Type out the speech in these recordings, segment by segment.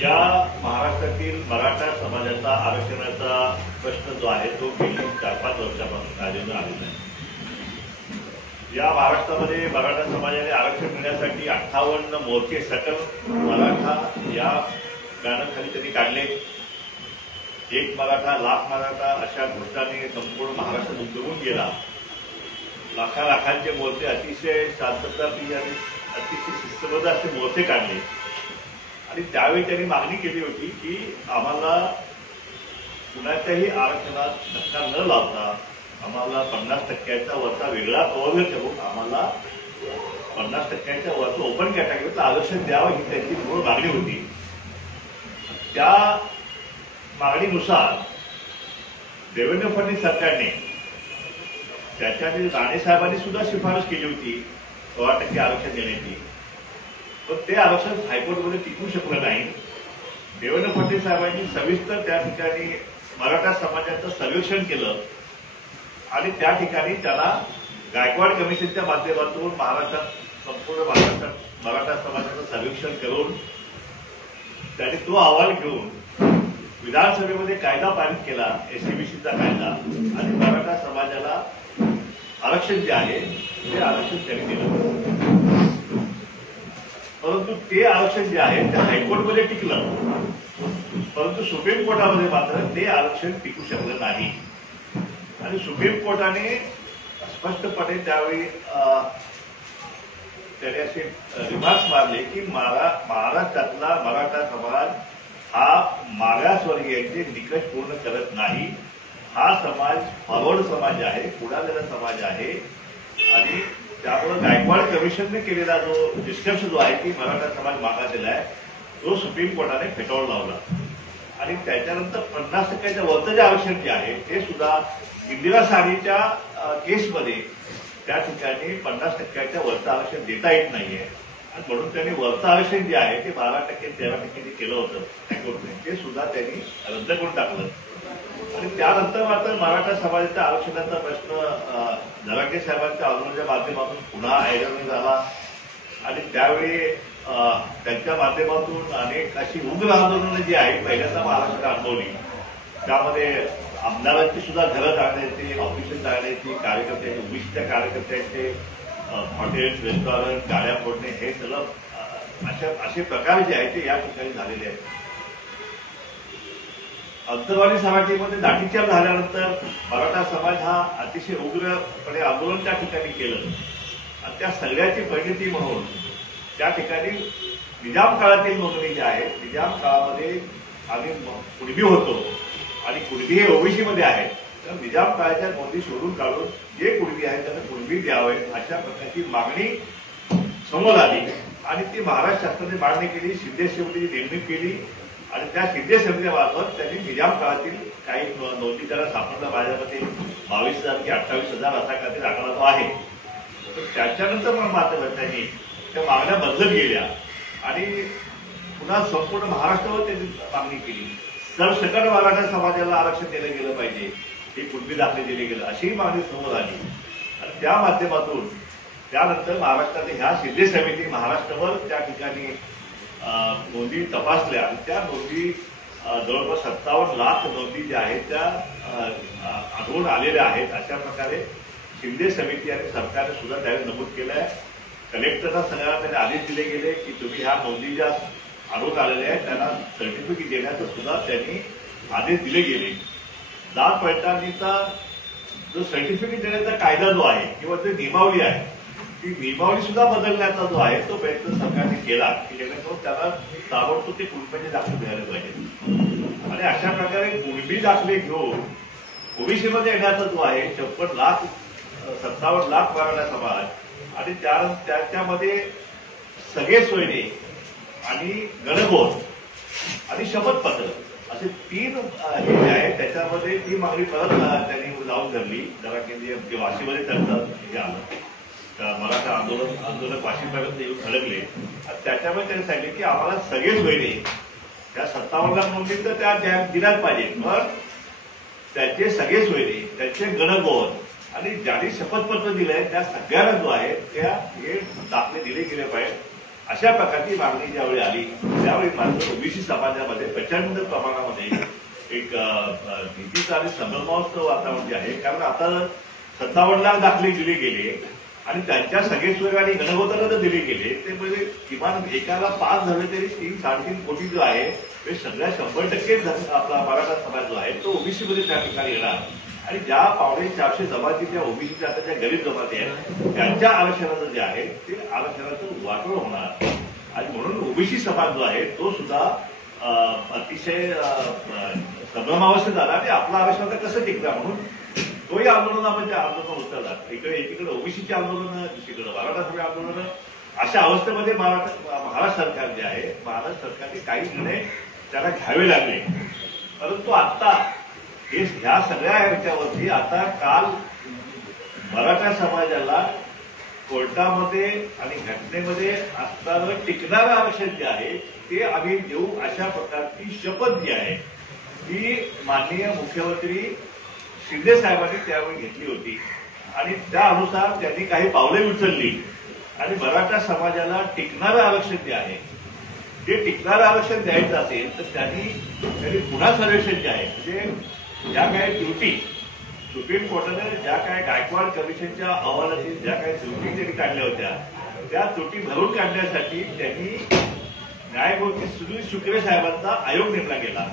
या महाराष्ट्रातील मराठा समाजाचा आरक्षणाचा प्रश्न जो आहे तो गेली 4-5 वर्षापासून गाजवून आलेला आहे। या महाराष्ट्रामध्ये मराठा समाजाने आरक्षण मिळण्यासाठी 58 मोर्चे सकल मराठा या बॅनरखाली त्यांनी काढले। एक मराठा लाख मराठा अशा घोषणाने संपूर्ण महाराष्ट्र दुमदुमून गेला। लाखांचे मोर्चे अतिशय शांतताप्रिय आणि अतिशय शिस्तबद्ध असे मोर्चे काढले आणि त्यावेळी त्यांनी मागणी केली होती की आम्हाला कुणाच्याही आरक्षणात धक्का न लावता आम्हाला 50% वरचा वेगळा प्रवर्ग ठेवून आम्हाला 50% वरचं ओपन कॅटेगरीचं आरक्षण द्यावं ही त्यांची मूळ मागणी होती। त्या मागणीनुसार देवेंद्र फडणवीस सरकारने त्याच्यातील राणे साहेबांनी सुद्धा शिफारस केली होती 16% आरक्षण देण्याची, पण ते आरक्षण हायकोर्टमध्ये टिकू शकलं नाही। देवेंद्र फडणवीस साहेबांनी सविस्तर त्या ठिकाणी मराठा समाजाचं सर्वेक्षण केलं आणि त्या ठिकाणी त्याला गायकवाड कमिशनच्या माध्यमातून संपूर्ण महाराष्ट्रात मराठा समाजाचं सर्वेक्षण करून त्यांनी तो अहवाल घेऊन विधानसभेमध्ये कायदा पारित केला, एससीबीसीचा कायदा, आणि मराठा समाजाला आरक्षण जे आहे ते आरक्षण त्यांनी दिलं। परंतु ते आरक्षण जे आहे ते हायकोर्टमध्ये टिकलं, परंतु सुप्रीम कोर्टामध्ये मात्र ते आरक्षण टिकू शकलं नाही आणि सुप्रीम कोर्टाने स्पष्टपणे त्यावेळी त्याने असे रिमार्क्स मारले की महाराष्ट्रातला मराठा समाज हा मागासवर्गीयांचे निकष पूर्ण करत नाही। हा समाज फॉरवर्ड समाज आहे, पुढारलेला समाज आहे आणि त्यामुळे गायकवाड कमिशनने केलेला जो निष्कर्ष जो आहे की मराठा समाज मागासलेला आहे तो सुप्रीम कोर्टाने फेटाळून लावला आणि त्याच्यानंतर 50%च्या वरचं जे आरक्षण जे आहे ते सुद्धा इंदिरा साहनीच्या केसमध्ये त्या ठिकाणी 50%च्या वरचं आरक्षण देता येत नाहीये आणि म्हणून त्यांनी वरचं आरक्षण जे आहे ते 12% 13% जे केलं होतं हायकोर्टने ते सुद्धा त्यांनी रद्द करून टाकलं आणि त्यानंतर मात्र मराठा समाजाच्या आरक्षणाचा प्रश्न जरांगे साहेबांच्या आंदोलनाच्या माध्यमातून पुन्हा ऐरणीवर झाला आणि त्यावेळी त्यांच्या माध्यमातून अनेक अशी उग्र आंदोलनं जी आहेत पहिल्यांदा महाराष्ट्रात अनुभवली। त्यामध्ये आमदारांची सुद्धा घरं जाळण्याची, ऑफिसेस जाळण्याची, कार्यकर्त्यांची, ओबीसीच्या कार्यकर्त्यांचे हॉटेल्स, रेस्टॉरंट, गाड्या फोडणे हे सगळं असे प्रकार जे आहेत ते या ठिकाणी झालेले आहेत। अंतरवाली सराठीमध्ये लाठीचार्ज झाल्यानंतर मराठा समाज हा अतिशय उग्रपणे आंदोलन त्या ठिकाणी केलं आणि त्या सगळ्याची परिणती म्हणून त्या ठिकाणी निजाम काळातील नोंदणी जी आहे, निजाम काळामध्ये आम्ही कुणबी होतो आणि कुणबी हे ओबीसीमध्ये आहेत, तर निजाम काळाच्या नोंदी शोधून काढून जे कुणबी आहेत त्यांना कुणबी द्यावे अशा प्रकारची मागणी समोर आली आणि ती महाराष्ट्र शासनाने मागणी केली। शिंदे समितीची नेमणूक केली आणि त्या शिंदे समितीमार्फत त्यांनी निजाम काळातील काही नोंदी त्याला सापडला माझ्यामध्ये 22,000 की 28,000 असा काहीतरी आकडा तो आहे। तर त्याच्यानंतर पण मात्र त्यांनी त्या मागण्या बदलत गेल्या आणि पुन्हा संपूर्ण महाराष्ट्रावर त्यांनी मागणी केली। सरसकट मराठा समाजाला आरक्षण दिलं गेलं पाहिजे, हे कुणबी दाखले दिले गेलं अशीही मागणी समोर आली आणि त्या माध्यमातून त्यानंतर महाराष्ट्रातील ह्या शिंदे समिती महाराष्ट्रावर त्या ठिकाणी नोंदी तपासल्या आणि त्या नोंदी जवळपास 57 लाख नोंदी ज्या आहेत त्या आढळून आलेल्या आहेत। अशा प्रकारे शिंदे समिती आणि सरकारने सुद्धा त्याने नमूद केलं आहे। कलेक्टरला सगळ्यांना त्याने आदेश दिले गेले की तुम्ही ह्या नोंदी ज्या आढळून आलेल्या आहेत त्यांना सर्टिफिकेट देण्याचा सुद्धा त्यांनी आदेश दिले गेले। जात पडताळणीचा जो सर्टिफिकेट देण्याचा कायदा जो आहे किंवा जो नियमावली आहे ती नियमावली सुद्धा बदलण्याचा जो आहे तो प्रयत्न सरकारने केला की जेणेकरून त्याला ताबडतोब ते कुणबीचे दाखले द्यायला पाहिजे आणि अशा प्रकारे कुणबी दाखले घेऊन ओबीसीमध्ये येण्याचा जो आहे 57 लाख मराठा समाज आणि त्याच्यामध्ये सगळे सोयरे आणि गणगोत आणि शपथपत्र असे 3 हे जे आहे त्याच्यामध्ये ती मागणी परत त्यांनी लावून धरली। जरा केंद्रीय वाशीमध्ये त्यांचं हे आलं, मराठा आंदोलक वाशीपर्यंत येऊन धडकले आणि त्याच्यामध्ये त्यांनी सांगितले की आम्हाला सगळे सोयरे त्या 57 लाख नोंदी तर त्या दिल्याच पाहिजे, पण त्याचे सगळे सोयरे, त्याचे गणगोत आणि ज्यांनी शपथपत्र दिलंय त्या सगळ्यांना जो आहे त्या हे दाखले दिले गेले पाहिजे अशा प्रकारची मागणी ज्यावेळी आली त्यावेळी मात्र ओबीसी समाजामध्ये प्रचंड प्रमाणामध्ये एक भीतीचं आणि संभ्रमावस्थ वातावरण जे आहे. कारण आता 57 लाख दाखले दिले गेले आणि त्यांच्या सगळे आणि गणगोताला दिले गेले ते म्हणजे किमान एकाला 5 झाले तरी 3-3.5 कोटी जो आहे ते सगळ्या 100% आपला मराठा समाज जो आहे तो ओबीसीमध्ये त्या ठिकाणी येणार. आणि ज्या 450 जमाती त्या ओबीसीच्या आता ज्या गरीब जमाती आहेत त्यांच्या आरक्षणाचं जे आहे ते आरक्षणाचं वाटोळ होणार. आणि म्हणून ओबीसी समाज जो आहे तो सुद्धा अतिशय संभ्रमावस्थेत आला आणि आपलं आरक्षण कसं टिकणार म्हणून तोही आंदोलनामध्ये आंदोलन उतरतात. एकीकडे ओबीसीची आंदोलनं, दुसरीकडे मराठा समाज आंदोलनं. अशा अवस्थेमध्ये महाराष्ट्र सरकार जे आहे महाराष्ट्र सरकारने काही निर्णय त्याला घ्यावे लागले. परंतु आता ह्या सगळ्या ह्याच्यावरती आता काल मराठा समाजाला कोर्टामध्ये आणि घटनेमध्ये असताना टिकणारं आरक्षण जे आहे ते आम्ही देऊ अशा प्रकारची शपथ जी आहे ती माननीय मुख्यमंत्री शिंदे साहेबांनी त्यावेळी घेतली होती. आणि त्या अनुसार त्यांनी काही पावले उचलली आणि मराठा समाजाला टिकणारं आरक्षण जे आहे ते टिकणारं आरक्षण द्यायचं असेल तर त्यांनी पुन्हा सर्वेक्षण जे आहे म्हणजे ज्या काही त्रुटी सुप्रीम कोर्टाने ज्या काय गायकवाड कमिशनच्या अहवालातील ज्या काही त्रुटी त्यांनी काढल्या होत्या त्या त्रुटी भरून काढण्यासाठी त्यांनी न्यायमूर्ती सुनील शुक्रे साहेबांचा आयोग नेमला गेला.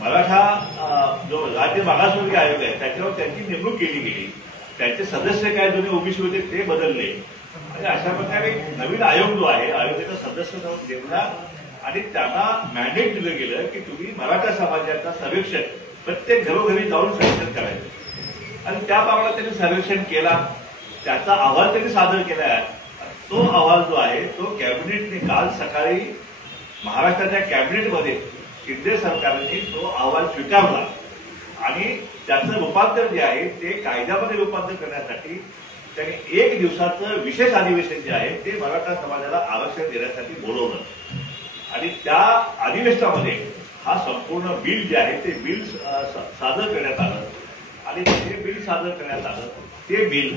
मराठा जो राज्य मागासवर्गीय आयोग आहे त्याच्यावर त्यांची नेमणूक केली गेली. त्यांचे सदस्य काय जुने ओबीसी होते ते बदलले आणि अशा प्रकारे नवीन आयोग जो आहे आयोगाचा सदस्य नेमला आणि त्यांना मॅन्डेट दिलं गेलं की तुम्ही मराठा समाजाचा सर्वेक्षण प्रत्येक घरोघरी जाऊन सर्वेक्षण करायचं. आणि त्याप्रमाणे त्यांनी सर्वेक्षण केला. त्याचा अहवाल त्यांनी सादर केला आहे. तो अहवाल जो आहे तो कॅबिनेटने काल सकाळी महाराष्ट्राच्या कॅबिनेटमध्ये शिंदे सरकारने तो अहवाल स्वीकारला आणि त्याचं रूपांतर जे आहे ते कायद्यामध्ये रूपांतर करण्यासाठी त्यांनी 1 दिवसाचं विशेष अधिवेशन जे आहे ते मराठा समाजाला आरक्षण देण्यासाठी बोलवलं. आणि त्या अधिवेशनामध्ये हा संपूर्ण बिल जे आहे ते बिल सादर करण्यात आलं. आणि ते बिल सादर करण्यात आलं ते बिल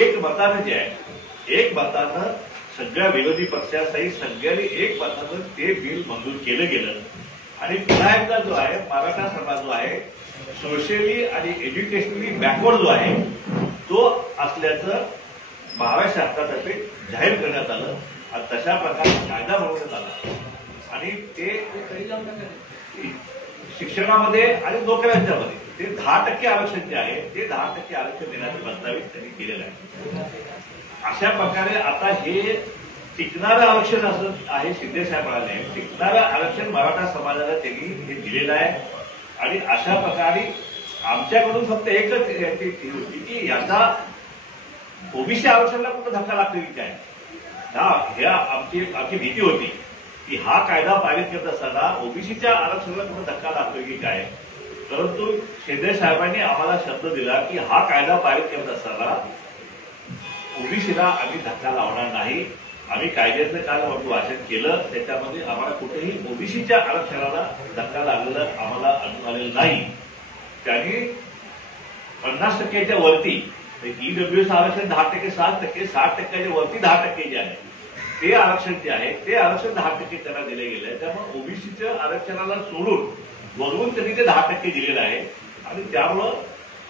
एक मतानं जे आहे एक मतानं सगळ्या विरोधी पक्षासहित सगळ्यांनी एक मतानं ते बिल मंजूर केलं गेलं. आणि पुन्हा एकदा जो आहे मराठा समाज जो आहे सोशली आणि एज्युकेशनली बॅकवर्ड जो आहे तो असल्याचं महाराष्ट्र शासनातर्फे जाहीर करण्यात आलं आणि तशा प्रकारे कायदा बनवण्यात आला. आणि ते शिक्षणामध्ये आणि नोकऱ्यांच्यामध्ये ते 10% आरक्षण जे आहे ते 10% आरक्षण देण्याचं प्रस्तावित त्यांनी केलेलं आहे. अशा प्रकारे आता हे टिकणारं आरक्षण असं आहे. शिंदे साहेब म्हणाले टिकणारं आरक्षण मराठा समाजाला त्यांनी हे दिलेलं आहे. आणि अशा प्रकारे आमच्याकडून फक्त एकच टीका होती की याचा ओबीसी आरक्षणाला कुठं धक्का लागतो की काय. आमची भीती होती की हा कायदा पारित करत असताना ओबीसीच्या आरक्षणाला कुठं धक्का लागतोय की काय. परंतु शिंदे साहेबांनी आम्हाला शब्द दिला की हा कायदा पारित करत असताना ओबीसीला आम्ही धक्का लावणार नाही. आम्ही कायद्याचं काल वाचन केलं त्याच्यामध्ये आम्हाला कुठेही ओबीसीच्या आरक्षणाला धक्का लागलेला आम्हाला आढळून आलेलं नाही. त्यांनी 50%च्या वरती ईडब्ल्यूएस आरक्षण 10%, 7%, 60%च्या वरती 10% जे आहे ते आरक्षण जे आहे ते आरक्षण 10% त्यांना दिले गेलं आहे. त्यामुळे ओबीसीच्या आरक्षणाला सोडून वरून त्यांनी ते 10% दिलेलं आहे. आणि त्यामुळं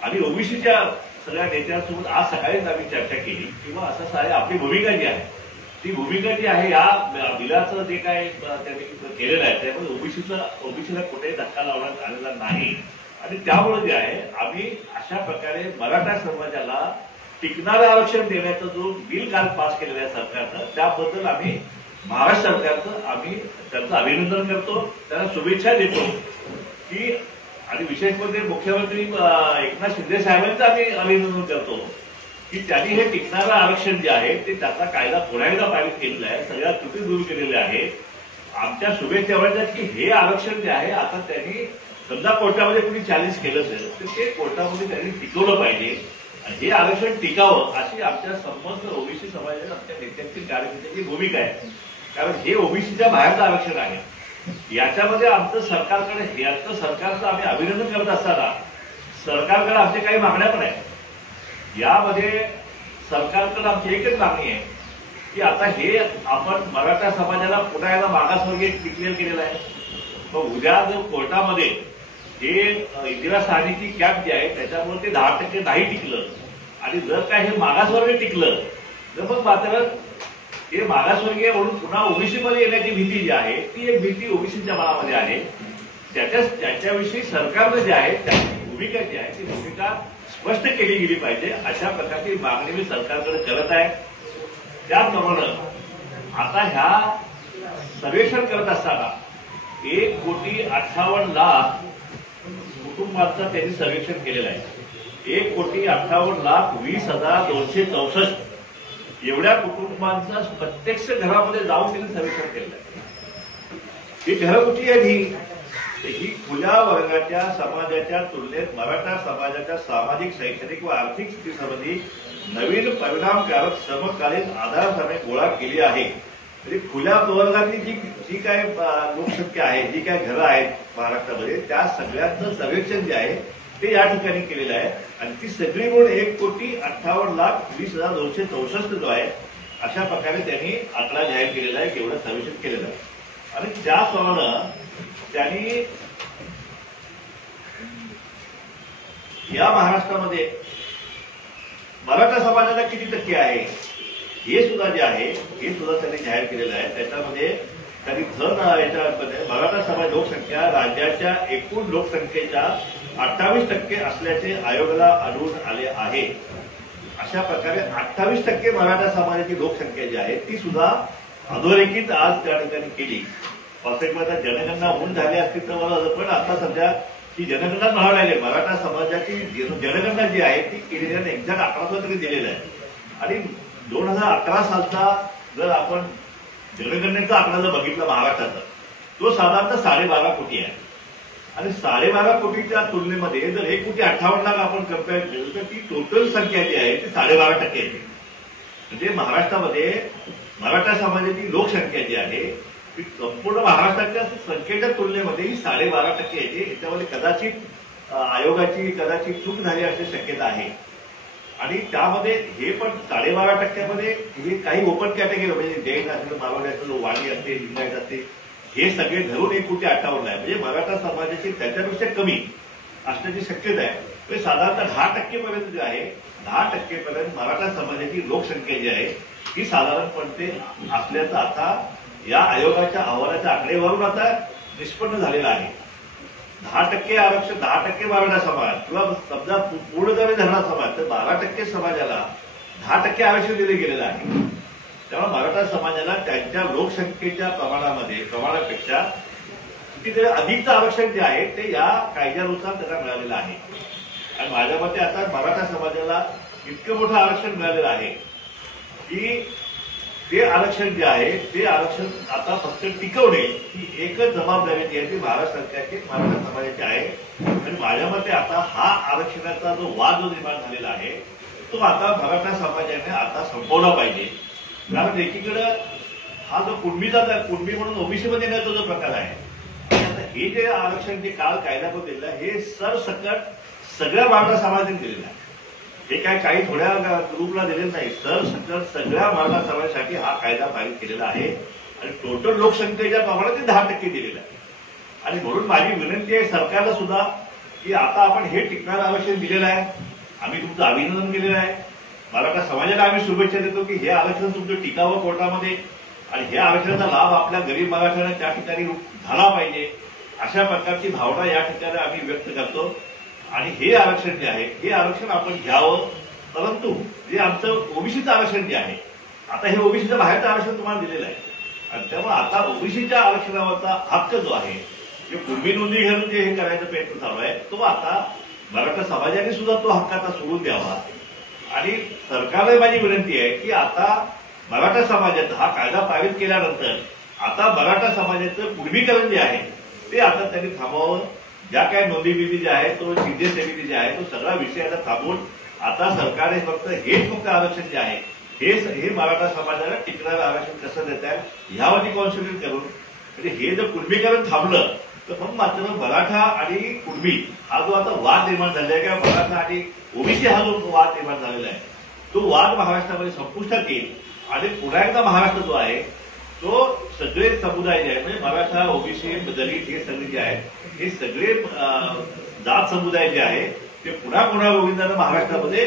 आम्ही ओबीसीच्या सगळ्या नेत्यांसोबत आज सकाळीच आम्ही चर्चा केली किंवा असं आहे आपली भूमिका जी आहे ती भूमिका जी आहे या बिलाचं जे काय त्यांनी केलेलं आहे त्यामुळे ओबीसीला कुठेही धक्का लावण्यात आलेला नाही. आणि त्यामुळे जे आहे आम्ही अशा प्रकारे मराठा समाजाला टिकणारं आरक्षण देण्याचं जो बिल काल पास केलेलं आहे सरकारनं त्याबद्दल आम्ही महाराष्ट्र सरकारचं आम्ही त्यांचं अभिनंदन करतो. त्यांना शुभेच्छा देतो की आणि विशेष म्हणजे मुख्यमंत्री एकनाथ शिंदे साहेबांचं आम्ही अभिनंदन करतो की त्यांनी हे टिकणारं आरक्षण जे आहे ते त्याचा कायदा पुन्हा एकदा पारित केलेला आहे. सगळ्या त्रुटी दूर केलेल्या आहे. आमच्या शुभेच्छा एवढ्याच की हे आरक्षण जे आहे आता त्यांनी समजा कोर्टामध्ये कुणी चॅलेंज केलं असेल तर ते कोर्टामध्ये त्यांनी टिकवलं पाहिजे आणि हे आरक्षण टिकावं अशी आमच्या समस्त ओबीसी समाजाच्या आमच्या नेत्यांची कार्यकर्त्यांची भूमिका आहे. कारण हे ओबीसीच्या बाहेरचं आरक्षण आहे. याच्यामध्ये आमचं सरकारचं आम्ही अभिनंदन करत असताना सरकारकडे आमच्या काही मागण्या पण आहेत. यामध्ये सरकारकडे आमची एकच मागणी आहे की आता हे आपण मराठा समाजाला पुन्हा एकदा मागासवर्गीय डिक्लेअर केलेलं आहे. मग उद्या जर कोर्टामध्ये हे इंदिरा साहनीची कॅप जी आहे त्याच्यामुळे ते 10% नाही टिकलं आणि जर काय हे मागासवर्गीय टिकलं तर मग मात्र हे मागासवर्गीय म्हणून पुन्हा ओबीसीमध्ये येण्याची भीती जी आहे ती एक भीती ओबीसीच्या मनामध्ये आहे. त्याच्याविषयी सरकारनं जे आहे त्याची भूमिका जी आहे ती भूमिका स्पष्ट केली गेली पाहिजे अशा प्रकारची मागणी मी सरकारकडे करत आहे. त्याचप्रमाणे आता ह्या सर्वेक्षण करत असताना 1,58,00,000 कुटुंबांचं त्यांनी सर्वेक्षण केलेलं आहे. 1,58,20,264 एवढ्या कुटुंबांचा प्रत्यक्ष घरामध्ये जाऊन त्यांनी सर्वेक्षण केलेलं आहे. ही घरं कुठली आहेत? ही खुल्या वर्गाच्या समाजाच्या तुलनेत मराठा समाजाच्या सामाजिक शैक्षणिक व आर्थिक स्थितीसंबंधी नवीन परिणामकारक समकालीन आधारसाने गोळा केली आहे. म्हणजे खुल्या वर्गातली जी काय लोकसंख्या आहे, जी काय घरं आहेत महाराष्ट्रामध्ये त्या सगळ्यांचं सर्वेक्षण जे आहे ते या ठिकाणी केलेलं आहे आणि ती सगळी मिळून 1,58,20,264 जो आहे अशा प्रकारे त्यांनी आकडा जाहीर केलेला आहे, एवढं सर्वेक्षण केलेलं आहे. आणि त्याप्रमाणे त्यांनी या महाराष्ट्रामध्ये मराठा समाजाला किती टक्के आहे हे सुद्धा जे आहे हे सुद्धा त्यांनी जाहीर केलेलं आहे. त्याच्यामध्ये त्यांनी याच्यामध्ये मराठा समाज लोकसंख्या राज्याच्या एकूण लोकसंख्येच्या 28% असल्याचे आयोगाला आढळून आले आहे. अशा प्रकारे 28% मराठा समाजाची लोकसंख्या जी आहे ती सुद्धा अधोरेखित आज त्या ठिकाणी केली. पावसाळ्यात जनगणना होऊन झाली असती तर मला पण आता सध्या ही जनगणना म्हणावं लागेल. मराठा समाजाची जनगणना जी आहे ती केलेली आहे, एक्झॅक्ट आकडा तरी दिलेला आहे. आणि 2011 सालचा जर आपण जनगणनेचा आकडा जर बघितला महाराष्ट्राचा तो साधारणतः 12.5 कोटी आहे. आणि 12.5 कोटीच्या तुलनेमध्ये जर 1,58,00,000 आपण कम्पेअर केलं तर ती टोटल संख्या जी आहे ती 12.5% येते. म्हणजे महाराष्ट्रामध्ये मराठा समाजाची लोकसंख्या जी आहे ती संपूर्ण महाराष्ट्राच्या संख्येच्या तुलनेमध्ये ही 12.5% येते. याच्यामध्ये कदाचित आयोगाची कदाचित चूक झाली असण्याची शक्यता आहे. आणि त्यामध्ये हे पण 12.5% हे काही ओपन कॅटेगरी म्हणजे जैन असेल, मारवाडी असेल, वाणी असते, लिंगायत असते हे सगळे धरून 1,58,00,000 आहे. म्हणजे मराठा समाजाची त्याच्यापेक्षा कमी असण्याची शक्यता आहे. म्हणजे साधारणतः 10% पर्यंत जे आहे 10% पर्यंत मराठा समाजाची लोकसंख्या जी आहे ही साधारणपणे असल्याचं आता या आयोगाच्या अहवालाच्या आकडेवारून आता निष्पन्न झालेलं आहे. 10% आरक्षण, 10% मराठा समाज किंवा समजा पूर्ण जरी धरला समाज तर 12% समाजाला 10% आरक्षण दिले गेलेलं आहे. त्यामुळे मराठा समाजाला त्यांच्या लोकसंख्येच्या प्रमाणापेक्षा कितीतरी अधिकचं आरक्षण जे आहे ते या कायद्यानुसार त्यांना मिळालेलं आहे. आणि माझ्या मते आता मराठा समाजाला इतकं मोठं आरक्षण मिळालेलं आहे की ते आरक्षण जे आहे ते आरक्षण आता फक्त टिकवणे ही एकच जबाबदारी जी आहे ती महाराष्ट्र सरकारची मराठा समाजाची आहे. आणि माझ्या मते आता हा आरक्षणाचा जो वाद जो निर्माण झालेला आहे तो आता मराठा समाजाने आता संपवला पाहिजे. कारण एकीकडे हा जो कुणबी म्हणून ओबीसीमध्ये येण्याचा जो प्रकार आहे आणि आता हे जे आरक्षण जे काल कायद्यामध्ये दिलेलं आहे हे सरसकट सगळ्या मराठा समाजाने दिलेलं आहे. हे काय काही थोड्या ग्रुपला दिलेलं नाही, सरसकट सगळ्या मराठा समाजासाठी हा कायदा पारित केलेला आहे. आणि टोटल लोकसंख्येच्या प्रमाणात ते 10% दिलेलं आहे. आणि म्हणून माझी विनंती आहे सरकारला सुद्धा की आता आपण हे टिकणारं आरक्षण दिलेलं आहे, आम्ही तुमचं अभिनंदन केलेलं आहे. मराठा समाजाला आम्ही शुभेच्छा देतो की हे आरक्षण तुमचं टिकावं कोर्टामध्ये आणि हे आरक्षणाचा लाभ आपल्या गरीब मराठ्यांना त्या ठिकाणी झाला पाहिजे अशा प्रकारची भावना या ठिकाणी आम्ही व्यक्त करतो. आणि हे आरक्षण जे आहे हे आरक्षण आपण घ्यावं. परंतु जे आमचं ओबीसीचं आरक्षण जे आहे आता हे ओबीसीच्या बाहेरचं आरक्षण तुम्हाला दिलेलं आहे आणि त्यामुळे आता ओबीसीच्या आरक्षणावरचा हक्क जो आहे जे पूर्वी नोंदी घेऊन जे हे करायचा प्रयत्न चालू आहे तो आता मराठा समाजाने सुद्धा तो हक्क आता सोडून द्यावा. आणि सरकारला माझी विनंती आहे की आता मराठा समाजाचा हा कायदा पारित केल्यानंतर आता मराठा समाजाचं पूर्वीकरण जे आहे ते आता त्यांनी थांबवावं. ज्या काही नोंदी जे आहे तो शिंदे समिती जे आहे तो सगळा विषय आता थांबवून आता सरकारने फक्त आरक्षण जे आहे हे मराठा समाजाला टिकणारं आरक्षण कसं देत आहे ह्यावरती कॉन्सन्ट्रेट करून म्हणजे हे जर कुणबीकरण थांबलं तर मग मात्र मराठा आणि कुणबी हा जो आता वाद निर्माण झालेला आहे किंवा मराठा आणि ओबीसी हा जो वाद निर्माण झालेला आहे तो वाद महाराष्ट्रामध्ये संपुष्टात येईल. आणि पुन्हा एकदा महाराष्ट्र जो आहे तो सगळे समुदाय जे आहे म्हणजे मराठा, ओबीसी, दलित हे सगळे जे आहेत हे सगळे जात समुदाय जे आहे ते पुन्हा गोविंदानं महाराष्ट्रामध्ये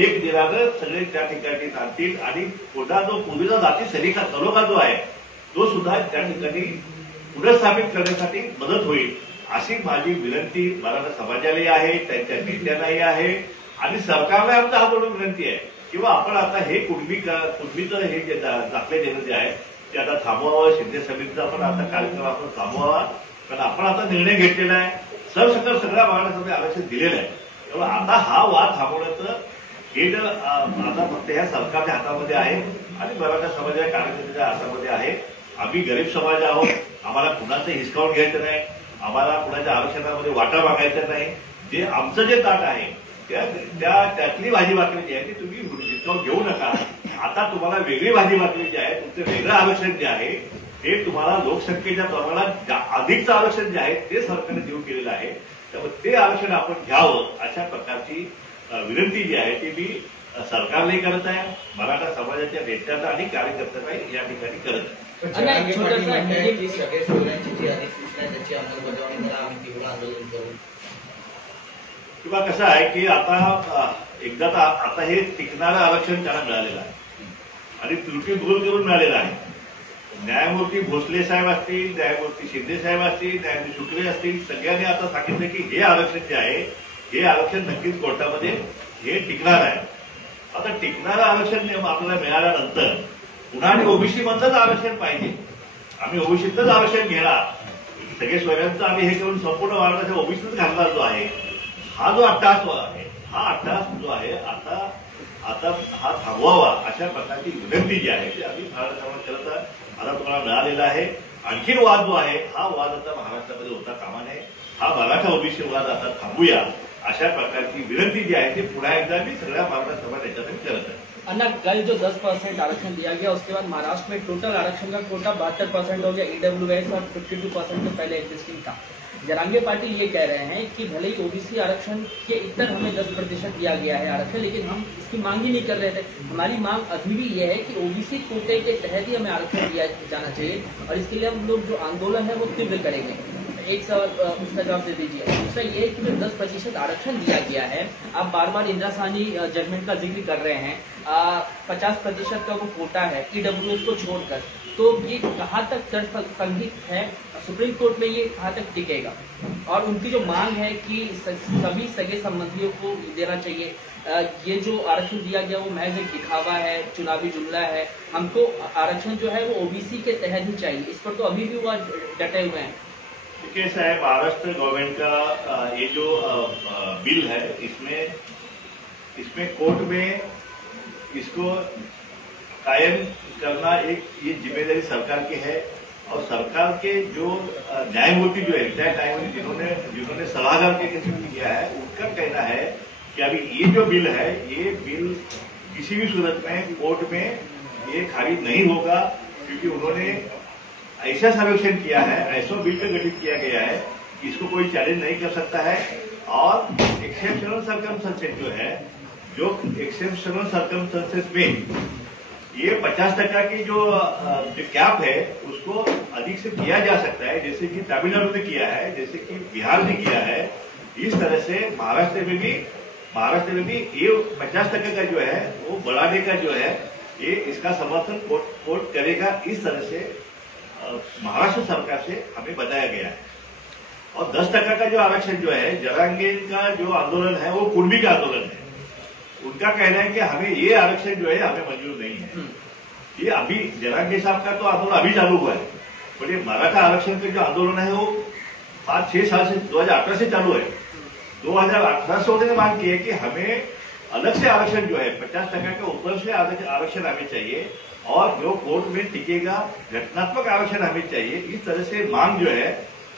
एक दिलानं सगळे त्या ठिकाणी आणतील आणि पुन्हा जो पूर्वीचा जाती सलोखा जो आहे तो सुद्धा त्या ठिकाणी पुनर्स्थापित करण्यासाठी मदत होईल अशी माझी विनंती मराठा समाजालाही आहे, त्यांच्या नेत्यांनाही आहे आणि सरकारला आमचा हा म्हणून विनंती आहे किंवा आपण आता हे कुणबीचं हे जे दाखले देणं जे आहे ते आता थांबवावं. शिंदे समितीचा आपण आता कार्यक्रम आपण थांबवावा कारण आपण आता निर्णय घेतलेला आहे. सरसकट सगळ्या मराठा आरक्षण दिलेलं आहे. त्यामुळे आता हा वाद थांबवण्याचं हे जर आता फक्त ह्या सरकारच्या हातामध्ये आहे आणि मराठा समाजाच्या कार्यकर्त्याच्या हातामध्ये आहे. आम्ही गरीब समाज आहोत. आम्हाला कुणाचं हिसकावून घ्यायचं नाही, आम्हाला कुणाच्या आरक्षणामध्ये वाटा मागायचा नाही. जे आमचं जे ताट आहे त्यातली भाजी भाकरी जी आहे ती तुम्ही हिसकावून घेऊ नका. आता तुम्हाला वेगळी भाजी भाकरी जी आहे तुमचं वेगळं आरक्षण जे आहे हे तुम्हाला लोकसंख्येच्या प्रमाणात अधिकचं आरक्षण जे आहे ते सरकारने देऊ केलेलं आहे. त्यामुळे ते आरक्षण आपण घ्यावं अशा प्रकारची विनंती जी आहे ती मी सरकारलाही करत आहे, मराठा समाजाच्या नेत्यांना आणि कार्यकर्त्यांनाही या ठिकाणी करत आहे. सगळे सोयऱ्यांची जी अधिसूचना आहे त्याची अंमलबजावणी करा, आम्ही तीव्र आंदोलन करू किंवा कसं आहे की आता एकदा आता हे टिकणारं आरक्षण त्यांना मिळालेलं आहे आणि त्रुटी दूर करून मिळालेलं आहे. न्यायमूर्ती भोसले साहेब असतील, न्यायमूर्ती शिंदे साहेब असतील, न्यायमूर्ती शुक्रे असतील, सगळ्यांनी आता सांगितलं की हे आरक्षण जे आहे हे आरक्षण नक्कीच कोर्टामध्ये हे टिकणार आहे. आता टिकणारं आरक्षण आपल्याला मिळाल्यानंतर पुन्हा आणि ओबीसी मधलंच आरक्षण पाहिजे. आम्ही ओबीसीतच आरक्षण घेणार, सगळे स्वयंचं आम्ही हे करून संपूर्ण महाराष्ट्राच्या ओबीसीतच घालणार जो आहे हा जो अट्टहास आहे हा अट्टहास जो आहे आता हा थांबवावा अशा प्रकारची विनंती जी आहे ती आम्ही महाराष्ट्रामध्ये करत आता तुम्हाला मिळालेला आहे. आणखीन वाद जो आहे हा वाद आता महाराष्ट्रामध्ये होता कामा नये. हा मराठा ओबीसी वाद आता थांबूया अशा प्रकारची विनंती जी आहे ती पुन्हा एकदा मी सगळ्या मराठा समाज याच्यासाठी करत आहे. अन्ना, कल जो 10% आरक्षण दिया गया उसके बाद महाराष्ट्र में टोटल आरक्षण का कोटा 72% हो गया. ईडब्ल्यूएस और 52% तो पहले एग्जिस्टिंग था. जरांगे पाटिल ये कह रहे हैं कि भले ही ओबीसी आरक्षण के इतर हमें 10% दिया गया है आरक्षण, लेकिन हम इसकी मांग ही नहीं कर रहे थे. हमारी मांग अभी भी ये है कि ओबीसी कोटे के तहत ही हमें आरक्षण दिया जाना चाहिए और इसके लिए हम लोग जो आंदोलन है वो तीव्र करेंगे. एक सवाल उसका जवाब दे दीजिए. दूसरा ये है कि जो 10% आरक्षण दिया गया है, आप बार बार इंदिरा साहनी जजमेंट का जिक्र कर रहे हैं, 50% का वो कोटा है ईडब्ल्यूएस को छोड़कर, तो ये कहाँ तक तर्कसंगत है? सुप्रीम कोर्ट में ये कहाँ तक टिकेगा? और उनकी जो मांग है कि सभी सगे संबंधियों को देना चाहिए, ये जो आरक्षण दिया गया वो महज एक दिखावा है, चुनावी जुमला है. हमको आरक्षण जो है वो ओबीसी के तहत ही चाहिए. इस पर तो अभी भी वो डटे हुए हैं. देखिए साहब, महाराष्ट्र गवर्नमेंट का ये जो बिल है इसमें कोर्ट में इसको कायम करना एक ये जिम्मेदारी सरकार की है और सरकार के जो न्यायमूर्ति जो है रिटायर्ड न्यायमूर्ति जिन्होंने सलाहकार के नियुक्त किया है उनका कहना है कि अभी ये जो बिल है ये बिल किसी भी सूरत में कोर्ट में ये खारिज नहीं होगा क्योंकि उन्होंने ऐसा सर्वेक्षण किया है, ऐसा बिल का गठित किया गया है कि इसको कोई चैलेंज नहीं कर सकता है. और एक्सेप्शनल सर्कमस्टेंसेस जो है जो एक्सेप्शनल सर्कमस्टेंसेस में ये 50% की जो कैप है उसको अधिक से किया जा सकता है, जैसे कि तमिलनाडु ने किया है, जैसे कि बिहार ने किया है. इस तरह से महाराष्ट्र में भी ये 50% का जो है वो बढ़ाने का जो है ये इसका समर्थन कोर्ट करेगा. इस तरह से महाराष्ट्र सरकार से हमें बताया गया है. और 10% का जो आरक्षण जो है जरांगे का जो आंदोलन है वो कुणबी का आंदोलन है. उनका कहना है कि हमें ये आरक्षण जो है हमें मंजूर नहीं है. ये अभी जरांगे साहब का तो आंदोलन अभी चालू हुआ है, पर ये मराठा आरक्षण का जो आंदोलन है वो 5-6 साल से 2018 से चालू है. 2018 से उन्होंने मांग की है कि हमें अलग से आरक्षण जो है 50% के ऊपर से आरक्षण हमें चाहिए और जो कोर्ट में टिकेगा घटनात्मक आरक्षण हमें चाहिए. इस तरह से मांग जो है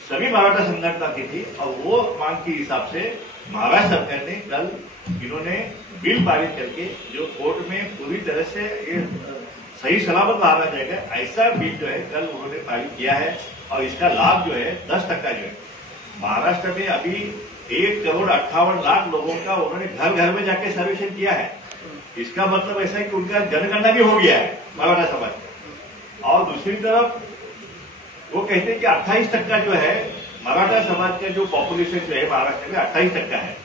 सभी मराठा संगठन की थी और वो मांग के हिसाब से महाराष्ट्र सरकार ने कल इन्होंने बिल पारित करके जो कोर्ट में पूरी तरह से ये सही सलामत बाहर आ जाएगा ऐसा बिल जो है कल उन्होंने पारित किया है. और इसका लाभ जो है 10% जो है महाराष्ट्र में अभी 1,58,00,000 लोगों का उन्होंने घर घर में जाके सर्वेक्षण किया है. इसका मतलब ऐसा है कि उनका जनगणना भी हो गया है मराठा समाज का। और दूसरी तरफ वो कहते हैं कि 28% जो है मराठा समाज का जो पॉपुलेशन जो है महाराष्ट्र में 28% है।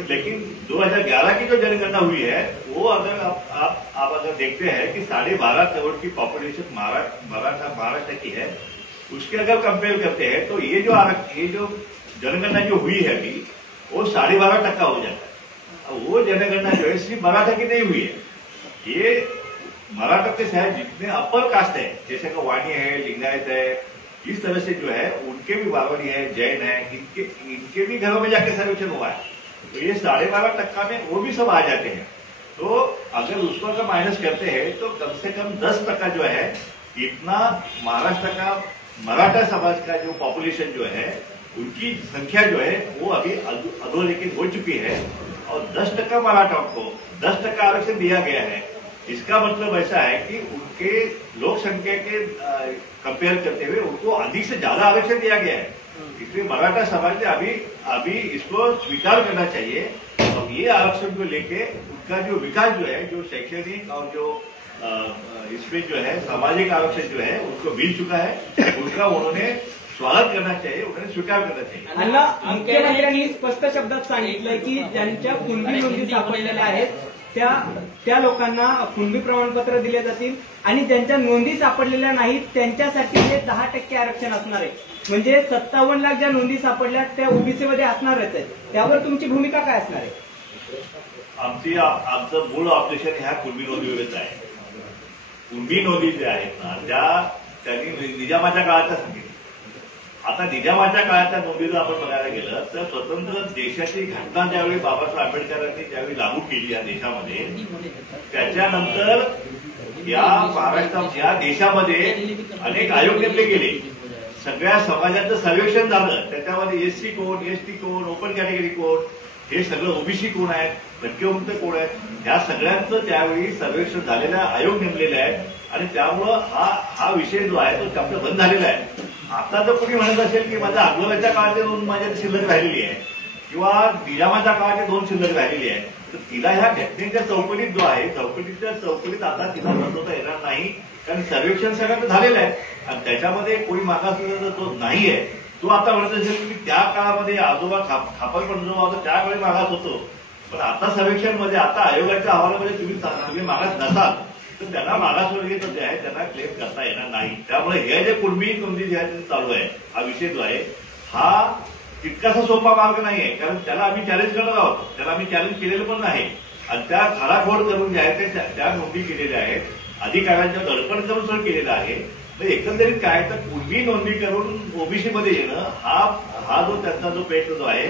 लेकिन 2011 की जो जनगणना हुई है वो अगर आप अगर देखते हैं कि 12.5 करोड़ की पॉपुलेशन महाराष्ट्र की है, उसके अगर कंपेयर करते हैं तो ये जो जनगणना जो हुई है अभी वो 12.5% हो जाता है। वो जनगणना जो है सिर्फ मराठा की नहीं हुई है, ये मराठा के शायद जितने अपर कास्ट है जैसे कि वाणी है, लिंगायत है, इस तरह से जो है उनके भी बावड़ी है, जैन है, इनके भी घरों में जाके सर्वेक्षण हुआ है। तो ये 12.5% में वो भी सब आ जाते हैं। तो अगर उसको अगर माइनस करते हैं तो कम से कम 10% जो है इतना महाराष्ट्र का मराठा समाज का जो पॉपुलेशन जो है उनकी संख्या जो है वो अभी अधोरेखित हो चुकी है। और 10% मराठाओं को 10% आरक्षण दिया गया है। इसका मतलब ऐसा है कि उनके लोक संख्या के कंपेयर करते हुए उनको अधिक से ज्यादा आरक्षण दिया गया है। इसलिए मराठा समाज ने अभी इसको स्वीकार करना चाहिए और ये आरक्षण को लेके उनका जो विकास जो है, जो शैक्षणिक और जो इसमें जो है सामाजिक आरक्षण जो है उनको मिल चुका है, उसका उन्होंने स्वागत करना चाहिए, उन्होंने स्वीकार करना चाहिए। अण्णा, मुख्यमंत्र्यांनी स्पष्ट शब्दात सांगितलंय की ज्यांच्या कुणबी नोंदी सापडलेल्या आहेत त्या लोकांना कुणबी प्रमाणपत्र दिले जातील आणि ज्यांच्या नोंदी सापडलेल्या नाहीत त्यांच्यासाठी हे 10% आरक्षण असणार आहे। म्हणजे 57 लाख ज्या नोंदी सापडल्या त्या ओबीसी मध्ये असणारच आहेत। त्यावर तुमची भूमिका काय असणार आहे? आमचं मूळ ऑब्जेक्शन ह्या कुणबी नोंदीवरच आहे। कुणबी नोंदी ज्या आहेत ना त्या त्यांनी निजामाच्या काळाच्या सांगितलं। आता निजामाच्या काळाच्या नोंदी जर आपण बघायला गेलं तर स्वतंत्र देशाची घटना ज्यावेळी बाबासाहेब आंबेडकरांनी ज्यावेळी लागू केली या देशामध्ये, त्याच्यानंतर या महाराष्ट्रात या देशामध्ये अनेक आयोग नेमले गेले, सगळ्या समाजाचं सर्वेक्षण झालं, त्याच्यामध्ये एससी कोण, एसटी कोण, ओपन कॅटेगरी कोण, हे सगळं ओबीसी कोण आहेत, भटकेमुक्त कोण आहेत, या सगळ्यांचं त्यावेळी सर्वेक्षण झालेलं आयोग नेमलेले आहेत आणि त्यामुळं हा विषय जो आहे तो त्यामुळे बंद झालेला आहे। आता जर कोणी म्हणत असेल की माझ्या अकबराच्या काळाचे 2 माझ्या शिल्लक राहिलेली आहे किंवा निजामाच्या काळाचे 2 शिल्लक राहिलेली आहे, तर तिला ह्या घटनेच्या चौकटीत जो आहे चौकटीत आता तिला बसवता येणार नाही, कारण सर्वेक्षण सगळं झालेलं आहे आणि त्याच्यामध्ये कोणी मागासवर्गीय जो नाहीये तो आता म्हणत असेल की त्या काळामध्ये आजोबा खापर पण जो होता त्यावेळी मागास होतो, पण आता सर्वेक्षण मध्ये आता आयोगाच्या अहवालामध्ये तुम्ही मागास नसाल तर त्यांना मागासवर्गीय जे आहे त्यांना क्लेम करता येणार नाही। त्यामुळे हे जे कुणबी नोंदी जे आहे चालू आहे हा विषय जो आहे हा तितकासा सोपा मार्ग नाहीये, कारण त्याला आम्ही चॅलेंज करणार आहोत, त्याला आम्ही चॅलेंज केलेलं पण नाही आणि त्या खाडाखोड करून जे आहे त्या नोंदी केलेल्या आहेत, अधिकाऱ्यांच्या दडपण करून सर केलेलं आहे। एकंदरीत काय तर कुणबी नोंदी करून ओबीसीमध्ये येणं हा जो त्यांचा जो प्रयत्न जो आहे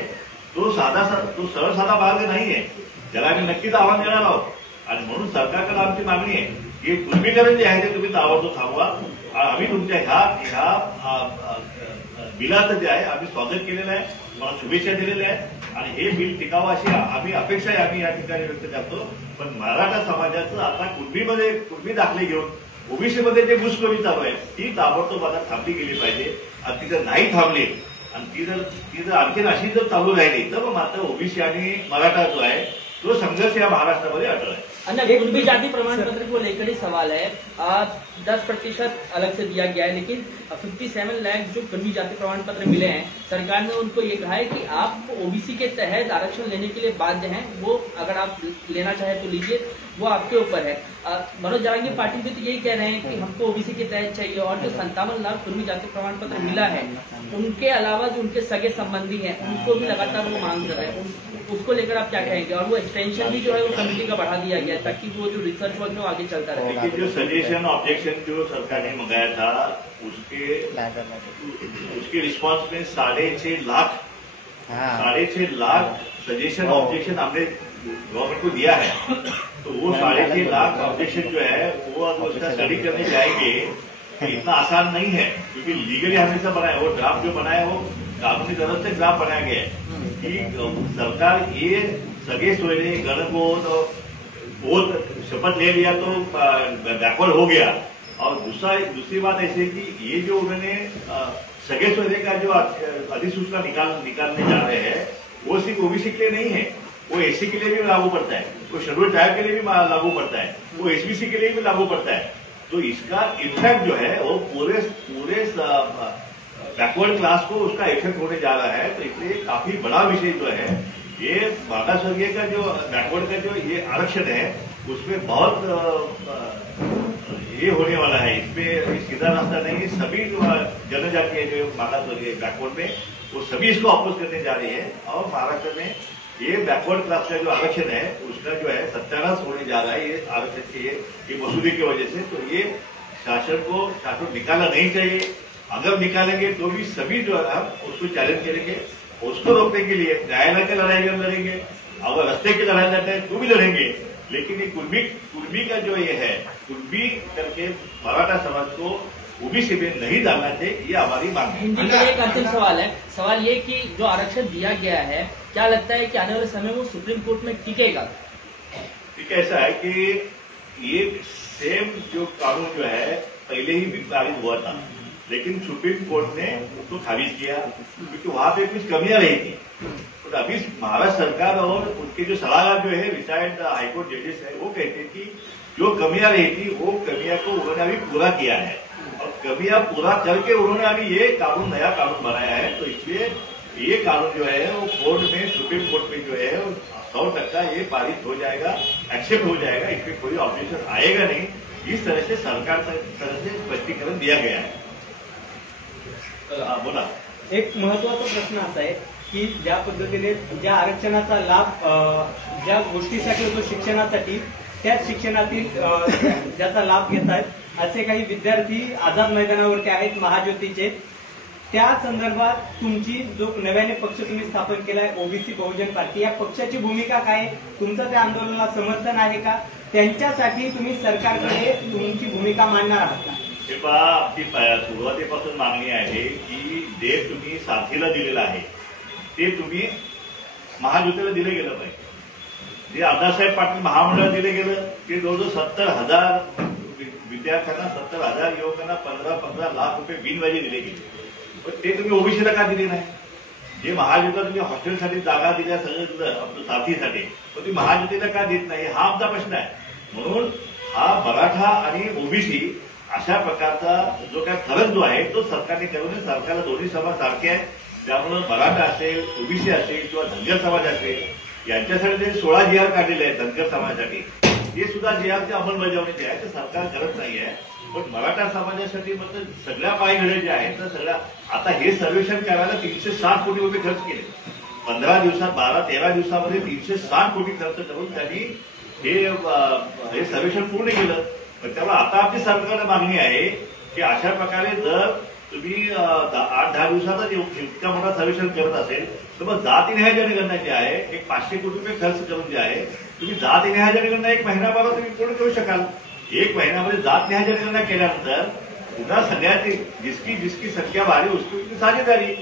तो सरळ साधा मार्ग नाहीये, त्याला आम्ही नक्कीच आव्हान देणार आहोत आणि म्हणून सरकारकडे आमची मागणी आहे की कुणबीकरण जे आहे ते तुम्ही ताबडतोब थांबवा। आम्ही तुमच्या ह्या बिलाचं जे आहे आम्ही स्वागत केलेलं आहे, मला शुभेच्छा दिलेल्या आहेत आणि हे बिल टिकावं अशी आम्ही अपेक्षा आम्ही या ठिकाणी व्यक्त करतो। पण मराठा समाजाचं आता कुणबी दाखले घेऊन ओबीसीमध्ये जे घुसखोरी चालू आहे ती ताबडतोब आता थांबली गेली पाहिजे आणि ती जर नाही थांबली आणि ती जर आणखीन अशी जर चालू राहिली तर मात्र ओबीसी आणि मराठा जो आहे तो संघर्ष या महाराष्ट्रामध्ये अटळ आहे। कुणबी जाति प्रमाण पत्र को लेकर ही सवाल है। 10% अलग से दिया गया है, लेकिन 57 लाख जो कुणबी जाति प्रमाण पत्र मिले हैं, सरकार ने उनको ये कहा है कि आप ओबीसी के तहत आरक्षण लेने के लिए बाध्य हैं, वो अगर आप लेना चाहे तो लीजिए, वो आपके ऊपर है। मनोज जरांगे पाटिल भी तो यही कह रहे हैं कि हमको ओबीसी के तहत चाहिए और जो 57 लाख कुणबी जाति प्रमाण पत्र मिला है उनके अलावा जो उनके सगे संबंधी हैं उनको भी लगातार वो मांग कर रहे हैं, उसको लेकर आप क्या कहेंगे? और वो एक्सटेंशन भी जो है वो कमेटी का बढ़ा दिया गया ताकि वो जो रिसर्च वर्क है आगे चलता रहे। देखिए जो सजेशन ऑब्जेक्शन जो सरकार ने मंगाया था उसके रिस्पांस में 6.5 लाख सजेशन ऑब्जेक्शन हमने गवर्नमेंट को दिया है। तो वो 6.5 लाख ऑब्जेक्शन जो है वो अब उसका स्टडी करने जाएंगे, इतना आसान नहीं है क्योंकि लीगली हमेशा बनाया वो ड्राफ्ट जो बनाया वो कानूनी तरफ से ड्राफ्ट बनाया गया है कि सरकार ये सगे सोयरे गणगोत शपथ ले लिया तो बैकवर्ड हो गया। और दूसरी बात ऐसी कि ये जो उन्होंने सगे सोयरे का जो अधिसूचना निकालने जा रहे हैं वो सिर्फ ओबीसी के लिए नहीं है, वो एससी के लिए भी लागू पड़ता है, वो शेड्यूल ट्राइब के लिए भी लागू पड़ता है, वो एसबीसी के लिए भी लागू पड़ता है। तो इसका इम्पैक्ट जो है वो पूरे बैकवर्ड क्लास को उसका इफेक्ट होने जा रहा है। तो इसलिए काफी बड़ा विषय जो है ये मागासवर्गीय का जो बैकवर्ड का जो ये आरक्षण है उसमें बहुत ये होने वाला है। इसमें सीधा रास्ता नहीं, सभी जो जनजाति है जो मागासवर्गीय बैकवर्ड में वो सभी इसको अपोज करने जा रही है। और महाराष्ट्र में ये बैकवर्ड क्लास का जो आरक्षण है उसका जो है सत्यानाश होने जा रहा है ये आरक्षण के ये मसूदे की वजह से। तो ये शासन निकालना नहीं चाहिए। अगर निकालेंगे तो भी सभी जो है उसको चैलेंज करेंगे, उसको रोकने के लिए न्यायालय की लड़ाई हम लड़ेंगे, अगर रस्ते की लड़ाई लड़ते हैं तो भी लड़ेंगे। लेकिन ये कुर्मी का जो ये है, कुर्मी करके मराठा समाज को ओबीसी में नहीं डालना चाहिए, ये हमारी मांग है। हिंदी का एक अंतिम सवाल है। सवाल ये कि जो आरक्षण दिया गया है, क्या लगता है कि आने वाले समय में वो सुप्रीम कोर्ट में टिकेगा? ठीक ऐसा है कि ये सेम जो कानून जो है पहले ही भी पारित हुआ था, लेकिन सुप्रीम कोर्ट ने उसको खारिज किया क्योंकि वहां पे कुछ कमियां रही थी। तो अभी महाराष्ट्र सरकार और उनके जो सलाहकार जो है रिटायर्ड हाईकोर्ट जजेस है वो कहते हैं कि जो कमियां रही थी वो कमियां को उन्होंने अभी पूरा किया है और कमियां पूरा करके उन्होंने अभी ये कानून नया कानून बनाया है। तो इसलिए ये कानून जो है वो कोर्ट में सुप्रीम कोर्ट में जो है 100% ये पारित हो जाएगा, एक्सेप्ट हो जाएगा, इसमें कोई ऑब्जेक्शन आएगा नहीं। इस तरह से सरकार तरफ से स्पष्टीकरण दिया गया है। बोला एक महत्वाचा प्रश्न असा आहे की ज्या पद्धतीने ज्या आरक्षणाचा लाभ ज्या गोष्टीसाठी होतो शिक्षणासाठी, त्याच शिक्षणातील ज्याचा लाभ घेत आहेत असे काही विद्यार्थी आझाद मैदानावरती आहेत महाज्योतीचे। त्या संदर्भात तुमची जो नव्याने पक्ष तुम्ही स्थापन केलाय ओबीसी बहुजन पार्टी, या पक्षाची भूमिका काय? तुमचं त्या आंदोलनाला समर्थन आहे का? त्यांच्यासाठी तुम्ही सरकारकडे तुमची भूमिका मांडणार आहात का? हे पहा, आपली सुरुवातीपासून मागणी आहे की जे तुम्ही साथीला दिलेलं आहे ते तुम्ही महायुतीला दिलं गेलं पाहिजे। जे आदासाहेब पाटील महामंडळात दिले गेलं ते जवळजवळ 70,000 विद्यार्थ्यांना, 70,000 युवकांना 15-15 लाख रुपये बिनवाजी दिले गेले, पण ते तुम्ही ओबीसीला का दिले नाही? जे महायुतीला तुम्ही हॉस्टेलसाठी जागा दिल्या सगळं दिलं आपल्या साथीसाठी, पण ती महायुतीला का देत नाही हा आमचा प्रश्न आहे। म्हणून हा मराठा आणि ओबीसी अशा प्रकारचा जो काय फरक जो आहे तो सरकारने करू नये। सरकारला दोन्ही समाज सारखे आहेत, त्यामुळे मराठा असेल, ओबीसी असेल किंवा धनगर समाज असेल यांच्यासाठी ते 16 GR काढलेले आहेत धनगर समाजासाठी, हे सुद्धा GRची अंमलबजावणी जी आहे ते सरकार करत नाही आहे। पण मराठा समाजासाठी मात्र सगळ्या पायघड्या ज्या आहेत तर सगळ्या आता हे सर्वेक्षण करायला 360 कोटी रुपये खर्च केले। 15 दिवसात 12-13 दिवसामध्ये 360 कोटी खर्च करून त्यांनी हे सर्वेक्षण पूर्ण केलं। त्यामुळे आता आपली सरकारला मागणी आहे की अशा प्रकारे जर तुम्ही 8-10 दिवसातच इतका मोठा सर्वेक्षण करत असेल तर मग जातीनिहाय जनगणना जी आहे एक 500 कोटी रुपये खर्च करून जे आहे तुम्ही जातीनिहाय जनगणना 1 महिनाभरात तुम्ही पूर्ण करू शकाल। 1 महिन्यामध्ये जातनिहाय जनगणना केल्यानंतर पुन्हा सगळ्यात जिसकी संख्या वाढी उसकी साझेदारी,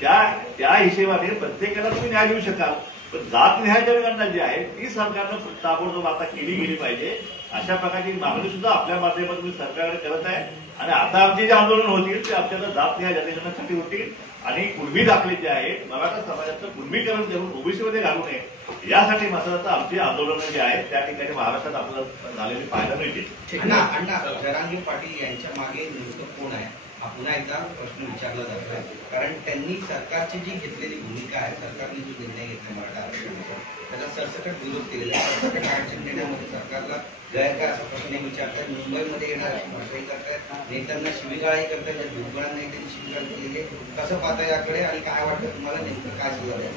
त्या हिशेबाने प्रत्येकाला तुम्ही न्याय देऊ शकाल। पण जातनिहाय जनगणना जी आहे ती सरकारनं ताबडतोब आता केली गेली पाहिजे, अशा प्रकारची मागणी सुद्धा आपल्या माध्यमातून सरकारकडे करत आहे। आणि आता आमचे जे आंदोलन होतील ते आपल्याला जातनिहाय जनगणनेसाठी होतील आणि कुणबी दाखले जे आहेत मराठा समाजाचं कुणबीकरण करून ओबीसीमध्ये घालू नये यासाठी मात्र आता आमची आंदोलनं जे आहेत त्या ठिकाणी महाराष्ट्रात आपल्याला झालेली पाहायला मिळतील। अण्णा जरांगे पाटील यांच्या मागे नेमकं कोण आहे हा पुन्हा एकदा प्रश्न विचारला जातो आहे, कारण त्यांनी सरकारची जी घेतलेली भूमिका आहे, सरकारने जो निर्णय घेतला मराठा आरक्षणाचा त्याला सरसकट विरोध केलेला आहे। सरसकट आरक्षण देण्यामध्ये सरकारला गैर काय असा प्रश्न विचारतात। मुंबईमध्ये येणार भाषाही करतायत, नेत्यांना शिवीगाळही करतायत, भुजबळांना त्यांनी शिवीगाळ केलेली, कसं पाहता याकडे आणि काय वाटतं तुम्हाला नेमकं काय सुरू आहे?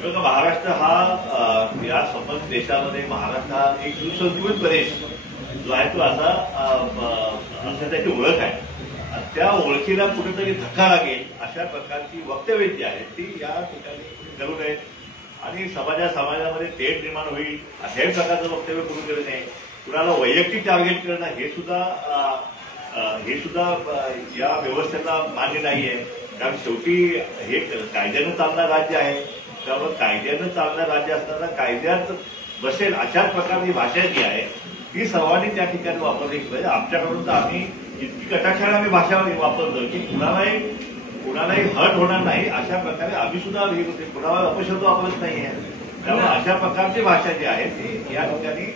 बघा, महाराष्ट्र हा या संबंध देशामध्ये महाराष्ट्र हा एक सुसंस्कृत प्रदेश जो आहे तो असा त्याची ओळख आहे। त्या ओळखीला कुठेतरी धक्का लागेल अशा प्रकारची वक्तव्य जी आहेत ती या ठिकाणी करू नयेत आणि समाजामध्ये तेढ निर्माण होईल अशाही प्रकारचं वक्तव्य करू देऊ नये। कुणाला वैयक्तिक टार्गेट करणं हे सुद्धा या व्यवस्थेला मान्य नाहीये, कारण शेवटी हे कायद्यानं चालणारं राज्य आहे। त्यामुळे कायद्यानं चालणारं राज्य असताना कायद्यात बसेल अशाच प्रकारची भाषा जी आहे ती सर्वांनी त्या ठिकाणी वापरली पाहिजे। आमच्याकडून तर आम्ही इतकी कटाक्षाने आम्ही भाषा वापरतो की कुणालाही हट होणार नाही अशा प्रकारे आम्ही सुद्धा कुणाला अपशब्द वापरत नाहीये। त्यामुळे अशा प्रकारची भाषा जी आहे ती या ठिकाणी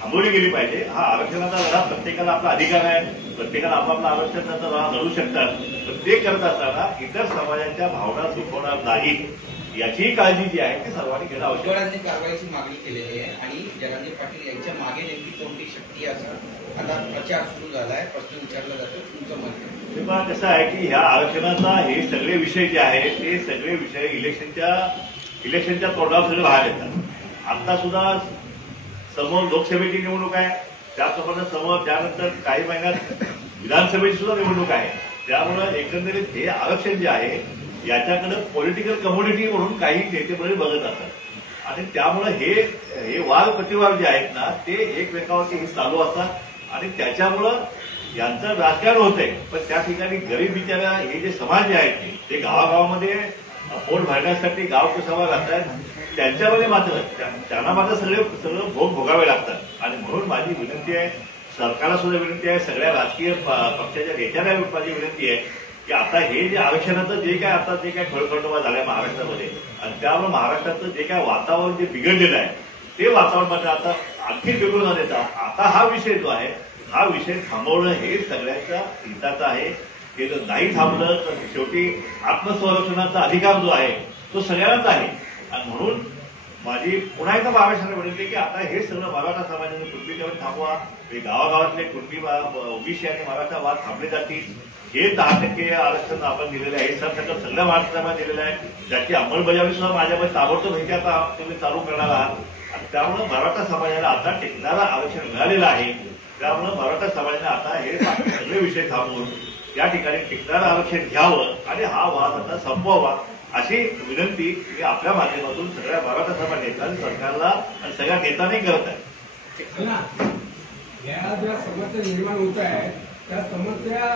थांबवली गेली पाहिजे. हा आरक्षणाचा लढा प्रत्येकाला आपला अधिकार आहे, प्रत्येकाला आपापला आरक्षणाचा लढा लढू शकतात, पण ते करत असताना इतर समाजाच्या भावना दुखवणार नाहीत याची काळजी जी आहे ती सर्वांनी घेणं आवश्यक आहे. भुजबळांनी कारवाईची मागणी केलेली आहे आणि जरांगे पाटील यांच्या मागे नेमकी कोणती शक्ती आहे असं आता प्रचार सुरू झालाय, प्रश्न विचारला जातो, तुमचं मत आहे? ते पण कसं आहे की ह्या आरक्षणाचा हे सगळे विषय जे आहेत ते सगळे विषय इलेक्शनच्या तोंडावर सगळे बाहेर येतात. आता सुद्धा समोर लोकसभेची निवडणूक आहे, त्याचप्रमाणे समोर त्यानंतर काही महिन्यात विधानसभेची सुद्धा निवडणूक आहे. त्यामुळे एकंदरीत हे आरक्षण जे आहे याच्याकडे पॉलिटिकल कम्युनिटी म्हणून काही नेते मंडळी बघत असतात आणि त्यामुळे हे वाद प्रतिवाद जे आहेत ना ते एकमेकावरती हे चालू असतात आणि त्याच्यामुळं यांचं राजकारण होतंय. पण त्या ठिकाणी गरीब बिचारा हे जे समाज जे आहेत ते गावागावामध्ये पोट भरण्यासाठी गावसभा लागतात, त्यांच्यामध्ये मात्र त्यांना मात्र सगळं भोग भोगावे लागतात. आणि म्हणून माझी विनंती आहे, सरकारला सुद्धा विनंती आहे, सगळ्या राजकीय पक्षाच्या नेत्यांना माझी विनंती आहे की आता हे जे आरक्षणाचं जे काय खळखळाट झालाय महाराष्ट्रामध्ये आणि त्यामुळे महाराष्ट्राचं जे काय वातावरण जे बिघडलेलं आहे ते वातावरण मात्र आता आणखी बिघडून न देता आता हा विषय जो आहे हा विषय थांबवणं हे सगळ्यांच्या हिताचं आहे. हे जर नाही थांबलं तर शेवटी आत्मसंरक्षणाचा अधिकार जो आहे तो सगळ्यांनाच आहे. आणि म्हणून माझी पुन्हा एकदा महाराष्ट्राला विनंती की आता हे सगळं मराठा समाजाने कुणबीकरण थांबवा, हे गावागावातले कुणबी ओबीसी आणि मराठा वाद थांबले जातील. हे 10% आरक्षण आपण दिलेलं आहे, सरसकट सगळ्या महाराष्ट्राला दिलेलं आहे, ज्याची अंमलबजावणी सुद्धा माझ्यामध्ये ताबडतोब हे आता तुम्ही चालू करणार आहात. आणि त्यामुळे मराठा समाजाला आता टिकणारं आरक्षण मिळालेलं आहे. त्यामुळे मराठा समाजाने आता हे सगळे विषय थांबवून या ठिकाणी टिकणारं आरक्षण घ्यावं आणि हा वाद आता संपवावा अशी विनंती मी आपल्या माध्यमातून सगळ्या मराठा समाज नेत्यांनी सरकारला आणि सगळ्या नेत्यांनी करत आहे. या ज्या समस्या निर्माण होत आहेत त्या समस्या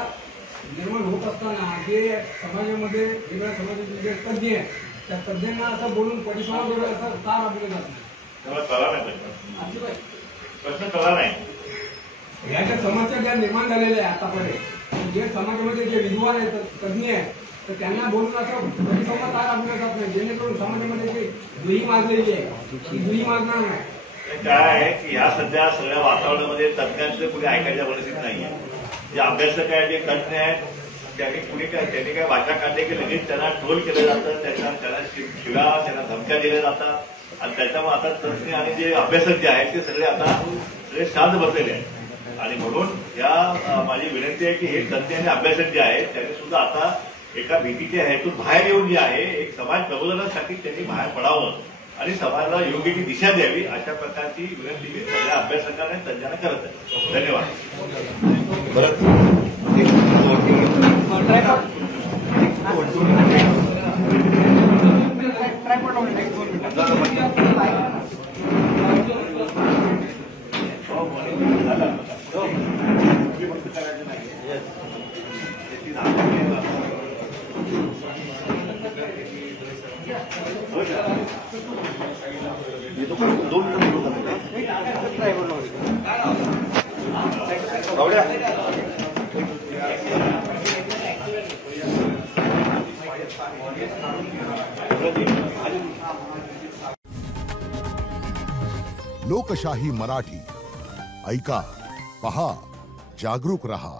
निर्माण होत असताना जे समाजामध्ये वेगळ्या समाजाचे जे तज्ज्ञ आहेत त्या तज्ज्ञांना असं बोलून परिसरावर असं का राबवलं जात नाही? त्यामुळे कळला नाही प्रश्न कळला नाही. या ज्या समस्या ज्या निर्माण झालेल्या आहेत आतापर्यंत जे समाजामध्ये जे विद्वान आहेत तज्ज्ञ आहेत तर त्यांना बोलून असं परिसंवाद का राबवलं जात नाही जेणेकरून समाजामध्ये जी दुही माजलेली आहे ती दुही माजणार नाही. काय आहे की या सध्या सगळ्या वातावरणामध्ये तज्ञांचं कुणी ऐकायच्या परिस्थिती नाहीये. जे अभ्यासक आहेत जे तज्ञ आहेत त्यांनी काय भाषा काढली की लगेच त्यांना ट्रोल केलं जातं, त्यांना शिव्या त्यांना धमक्या दिल्या जातात आणि त्याच्यामुळे आता तज्ञ आणि जे अभ्यासक जे आहेत ते सगळे आता सगळे शांत बसलेले आहेत. आणि म्हणून या माझी विनंती आहे की हे तज्ञ आणि अभ्यासक जे आहेत त्यांनी सुद्धा आता एका भीतीच्या हेतून बाहेर येऊन जे आहे एक समाज प्रबोधनासाठी त्यांनी बाहेर पडावं आणि समाजाला योग्य ती दिशा द्यावी अशा प्रकारची विनंती मी सगळ्या अभ्यासकांना तज्ञांना करत आहे. धन्यवाद. लोकशाही मराठी ऐका, पहा, जागरूक रहा.